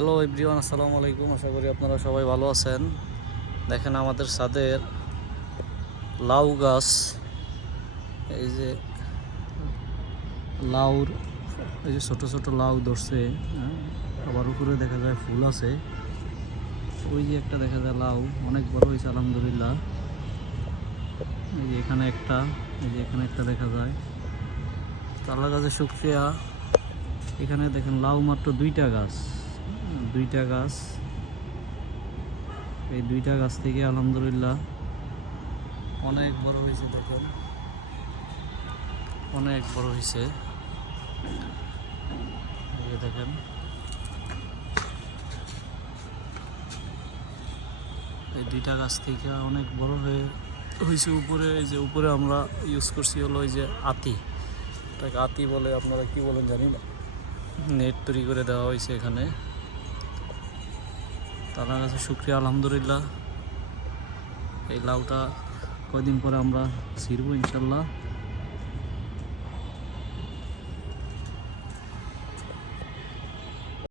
Hello everyone আসসালামু আলাইকুম। আশা করি আপনারা সবাই ভালো আছেন। দেখেন আমাদের সাদের লাউ গাছ। এই যে লাউর এই যে ছোট ছোট লাউ ধরছে হ্যাঁ, আবার উপরে দেখা যায় ফুল আছে। ওই যে একটা দেখা যায় লাউ অনেক বড় হয়েছে আলহামদুলিল্লাহ। এই যে এখানে একটা এই যে এখানে একটা দেখা যায়। তালা গাছের শুক্রিয়া এখানে দেখেন লাউ মাত্র দুইটা গাছ। দুইটা গাছ। এই দুইটা গাছ থেকে আলহামদুলিল্লাহ অনেক বড় হয়েছে, দেখেন। অনেক বড় হয়েছে। দেখেন। এই দুইটা গাছ থেকে অনেক বড় হয়ে হয়েছে উপরে। এই যে উপরে আমরা ইউজ করছি হলো এই যে আতি। এটাকে আতি বলে আপনারা কি বলেন জানি না। নেট তৈরি করে দেওয়া হয়েছে এখানে। তার কাছে শুক্রিয়া আলহামদুলিল্লাহ। এই লাউটা কয়দিন পরে আমরা ছিড়ব ইনশাল্লাহ।